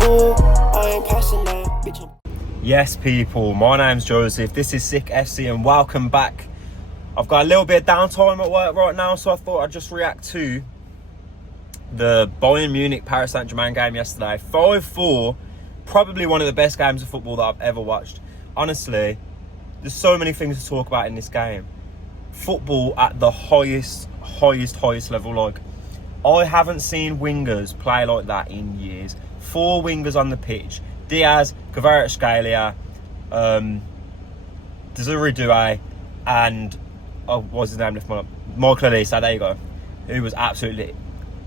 boo, I ain't passing that, bitch. Yes, people, my name's Joseph. This is Sick FC and welcome back. I've got a little bit of downtime at work right now, so I thought I'd just react to the Bayern Munich Paris Saint-Germain game yesterday. 5-4, probably one of the best games of football that I've ever watched. Honestly, there's so many things to talk about in this game. Football at the highest level. Like, I haven't seen wingers play like that in years. 4 wingers on the pitch. Diaz, Kvaratskhelia, Desiree Doué, and what's his name? Michael Elise. There you go. Who was absolutely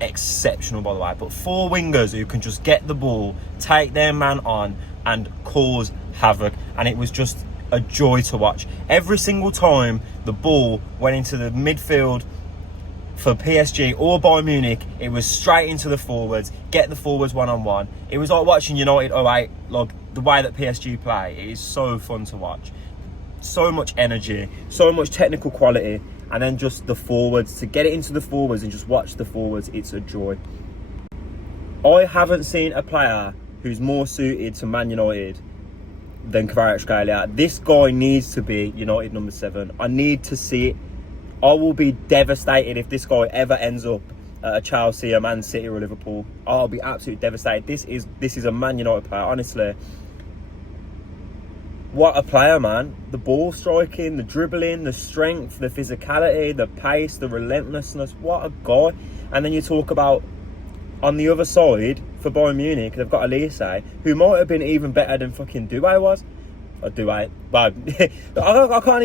exceptional, by the way. But 4 wingers who can just get the ball, take their man on, and cause havoc. And it was just a joy to watch. Every single time the ball went into the midfield for PSG or Bayern Munich, it was straight into the forwards, get the forwards one-on-one. It was like watching United 08, like the way that PSG play. It is so fun to watch. So much energy, so much technical quality, and then just the forwards, to get it into the forwards and just watch the forwards, it's a joy. I haven't seen a player who's more suited to Man United than Kvaratskhelia. This guy needs to be United number 7. I need to see it. I will be devastated if this guy ever ends up at a Chelsea, a Man City or Liverpool. I'll be absolutely devastated. This is a Man United player, honestly. What a player, man. The ball striking, the dribbling, the strength, the physicality, the pace, the relentlessness. What a guy. And then you talk about, on the other side, for Bayern Munich, they've got Elise, who might have been even better than fucking Doué was. Or Doué. Well, I can't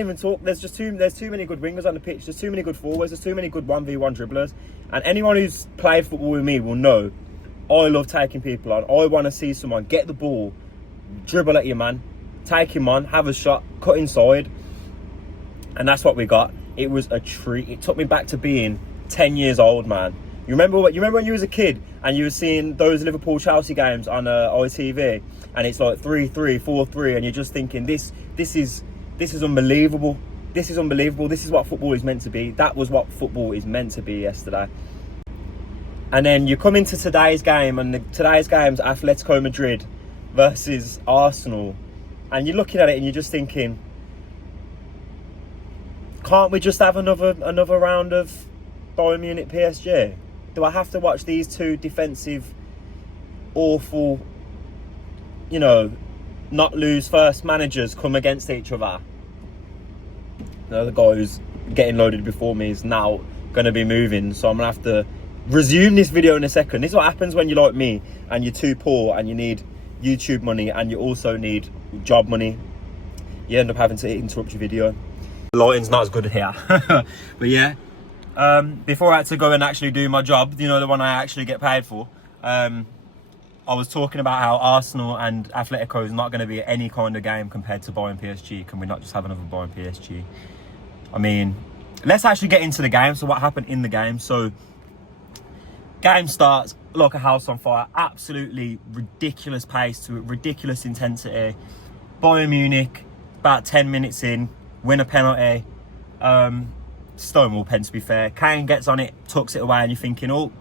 even talk. There's too many good wingers on the pitch. There's too many good forwards. There's too many good 1v1 dribblers. And anyone who's played football with me will know I love taking people on. I want to see someone get the ball, dribble at your man, take him on, have a shot, cut inside. And that's what we got. It was a treat. It took me back to being 10 years old, man. You remember when you was a kid and you were seeing those Liverpool Chelsea games on ITV, and it's like 3-3, 4-3, and you're just thinking, this is unbelievable. This is unbelievable. This is what football is meant to be. That was what football is meant to be yesterday. And then you come into today's game, and today's game's Atletico Madrid versus Arsenal, and you're looking at it and you're just thinking, can't we just have another round of Bayern Munich PSG? Do I have to watch these two defensive, awful, not lose first managers come against each other? The guy who's getting loaded before me is now going to be moving, so I'm going to have to resume this video in a second. This is what happens when you're like me and you're too poor and you need YouTube money and you also need job money. You end up having to interrupt your video. The lighting's not as good here. But yeah. Before I had to go and actually do my job, the one I actually get paid for, I was talking about how Arsenal and Atletico is not going to be any kind of game compared to Bayern PSG. Can we not just have another Bayern PSG? I mean, let's actually get into the game. So what happened in the game? So, game starts like a house on fire. Absolutely ridiculous pace to it, ridiculous intensity. Bayern Munich, about 10 minutes in, win a penalty. Stonewall pen, to be fair. Kane gets on it, tucks it away, and you're thinking, oh,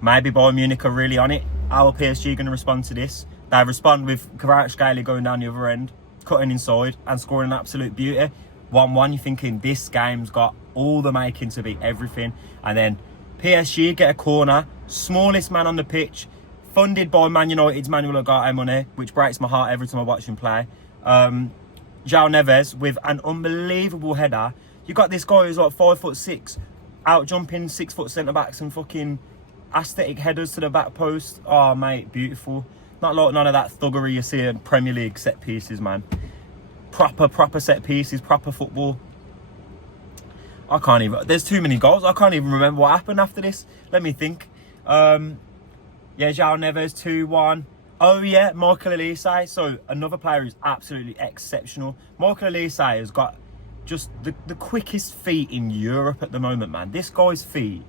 maybe Bayern Munich are really on it. How are PSG going to respond to this? They respond with Kvaratskhelia going down the other end, cutting inside and scoring an absolute beauty. 1-1, you're thinking this game's got all the making to be everything. And then PSG get a corner, smallest man on the pitch, funded by Man United's Manuel Ugarte money, which breaks my heart every time I watch him play. João Neves with an unbelievable header. You got this guy who's like 5'6", out jumping 6-foot centre backs and fucking aesthetic headers to the back post. Oh mate, beautiful. Not like none of that thuggery you see in Premier League set pieces, man. Proper set pieces, proper football. I can't even. There's too many goals. I can't even remember what happened after this. Let me think. Yeah, João Neves 2-1. Oh yeah, Michael Elise. So another player who's absolutely exceptional. Michael Elise has got just the quickest feet in Europe at the moment, man. This guy's feet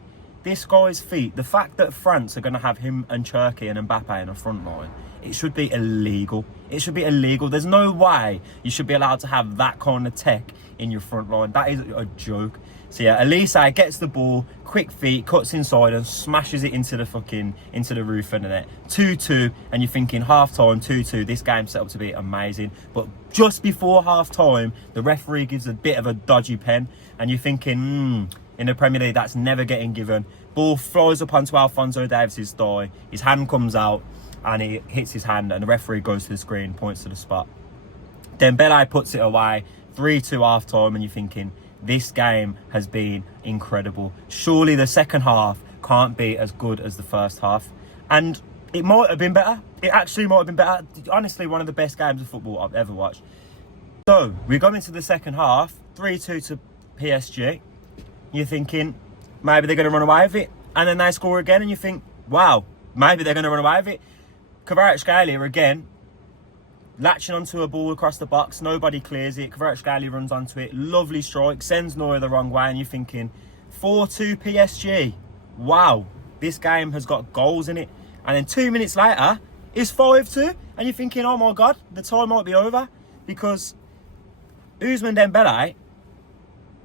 This guy's feet, the fact that France are going to have him and Cherki and Mbappe in a front line, it should be illegal. It should be illegal. There's no way you should be allowed to have that kind of tech in your front line. That is a joke. So yeah, Elise gets the ball, quick feet, cuts inside and smashes it into the roof of the net. 2-2, and you're thinking half time, 2-2, this game's set up to be amazing. But just before half time, the referee gives a bit of a dodgy pen, and you're thinking, in the Premier League, that's never getting given. Ball flies up onto Alphonso Davies' thigh, his hand comes out, and he hits his hand, and the referee goes to the screen, points to the spot. Dembele puts it away, 3-2 half time, and you're thinking, this game has been incredible. Surely the second half can't be as good as the first half. And it might have been better. It actually might have been better. Honestly, one of the best games of football I've ever watched. So, we go into the second half, 3-2 to PSG. You're thinking, maybe they're going to run away with it. And then they score again, and you think, wow, maybe they're going to run away with it. Kvaratskhelia again, latching onto a ball across the box, nobody clears it. Kvaratskhelia runs onto it, lovely strike, sends Neuer the wrong way, and you're thinking, 4-2 PSG. Wow, this game has got goals in it. And then 2 minutes later, it's 5-2, and you're thinking, oh my God, the time might be over, because Ousmane Dembele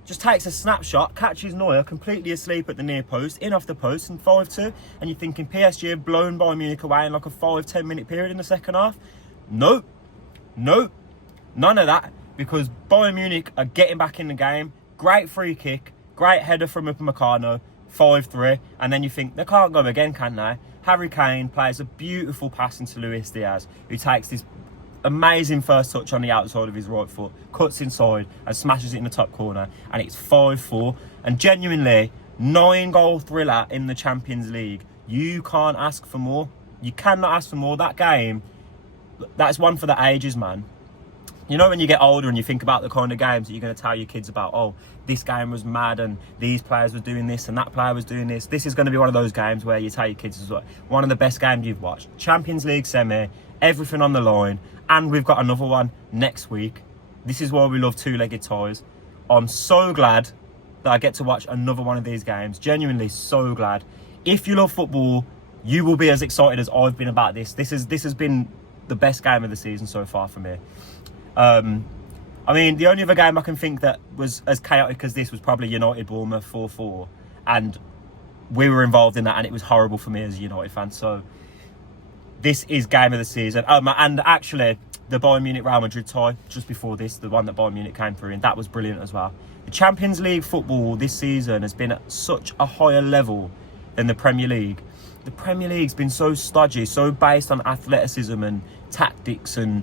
just takes a snapshot, catches Neuer completely asleep at the near post, in off the post, and 5-2, and you're thinking PSG have blown Bayern Munich away in like a 5-10 minute period in the second half. Nope. No, none of that, because Bayern Munich are getting back in the game. Great free kick, great header from Upamecano, 5-3, and then you think, they can't go again, can they? Harry Kane plays a beautiful pass into Luis Diaz, who takes this amazing first touch on the outside of his right foot, cuts inside and smashes it in the top corner, and it's 5-4. And genuinely, 9-goal thriller in the Champions League. You can't ask for more. You cannot ask for more. That game, that's one for the ages, man. You know, when you get older and you think about the kind of games that you're going to tell your kids about, oh, this game was mad and these players were doing this and that player was doing this. This is going to be one of those games where you tell your kids as well, one of the best games you've watched. Champions League semi, everything on the line, and we've got another one next week. This is why we love two-legged ties. I'm so glad that I get to watch another one of these games. Genuinely so glad. If you love football, you will be as excited as I've been about this. This has been the best game of the season so far for me. I mean, the only other game I can think that was as chaotic as this was probably United Bournemouth 4-4, and we were involved in that, and it was horrible for me as a United fan. So this is game of the season. And actually, the Bayern Munich Real Madrid tie just before this, the one that Bayern Munich came through in, that was brilliant as well. The Champions League football this season has been at such a higher level than the Premier League. The Premier League's been so stodgy, so based on athleticism and tactics and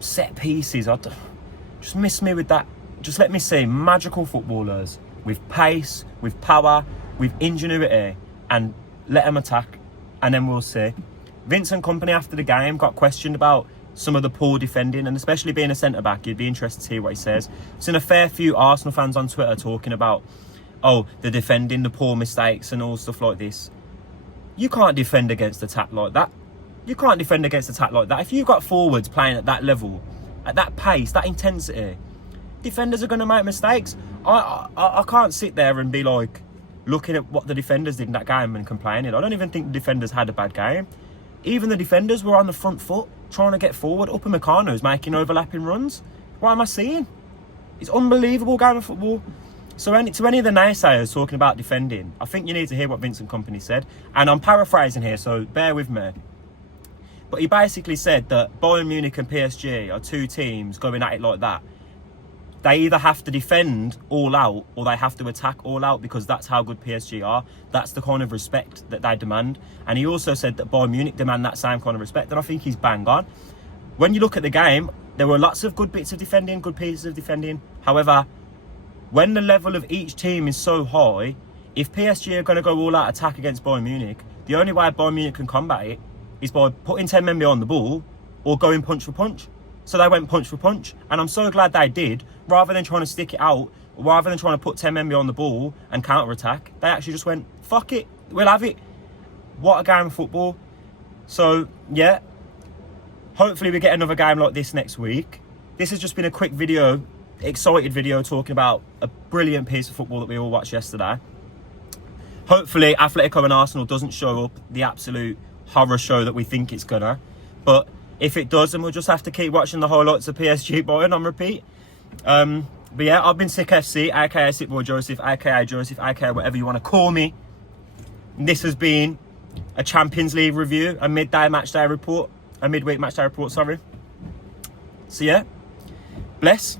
set pieces. Just miss me with that. Just let me see magical footballers with pace, with power, with ingenuity, and let them attack, and then we'll see. Vincent Kompany after the game got questioned about some of the poor defending, and especially being a centre-back, you'd be interested to hear what he says. I've seen a fair few Arsenal fans on Twitter talking about, oh, the defending, the poor mistakes and all stuff like this. You can't defend against attack like that. You can't defend against attack like that. If you've got forwards playing at that level, at that pace, that intensity, defenders are going to make mistakes. I can't sit there and be like, looking at what the defenders did in that game and complaining. I don't even think the defenders had a bad game. Even the defenders were on the front foot, trying to get forward. Upamecano's making overlapping runs. What am I seeing? It's unbelievable game of football. So to any of the naysayers talking about defending, I think you need to hear what Vincent Kompany said. And I'm paraphrasing here, so bear with me. But he basically said that Bayern Munich and PSG are two teams going at it like that. They either have to defend all out or they have to attack all out, because that's how good PSG are. That's the kind of respect that they demand. And he also said that Bayern Munich demand that same kind of respect, and I think he's bang on. When you look at the game, there were lots of good bits of defending, good pieces of defending. However, when the level of each team is so high, if PSG are going to go all out attack against Bayern Munich, the only way Bayern Munich can combat it is by putting 10 men behind the ball or going punch for punch. So they went punch for punch, and I'm so glad they did. Rather than trying to stick it out, rather than trying to put 10 men behind the ball and counter-attack, they actually just went, fuck it, we'll have it. What a game of football. So, yeah, hopefully we get another game like this next week. This has just been a quick video, excited video, talking about a brilliant piece of football that we all watched yesterday. Hopefully, Atletico and Arsenal doesn't show up the absolute horror show that we think it's gonna. But if it does, then we'll just have to keep watching the highlights of PSG Bayern on repeat. But yeah, I've been Sick FC, aka Sick Boy Joseph, aka whatever you want to call me. And this has been a Champions League review, a midweek match day report, sorry. So yeah, bless.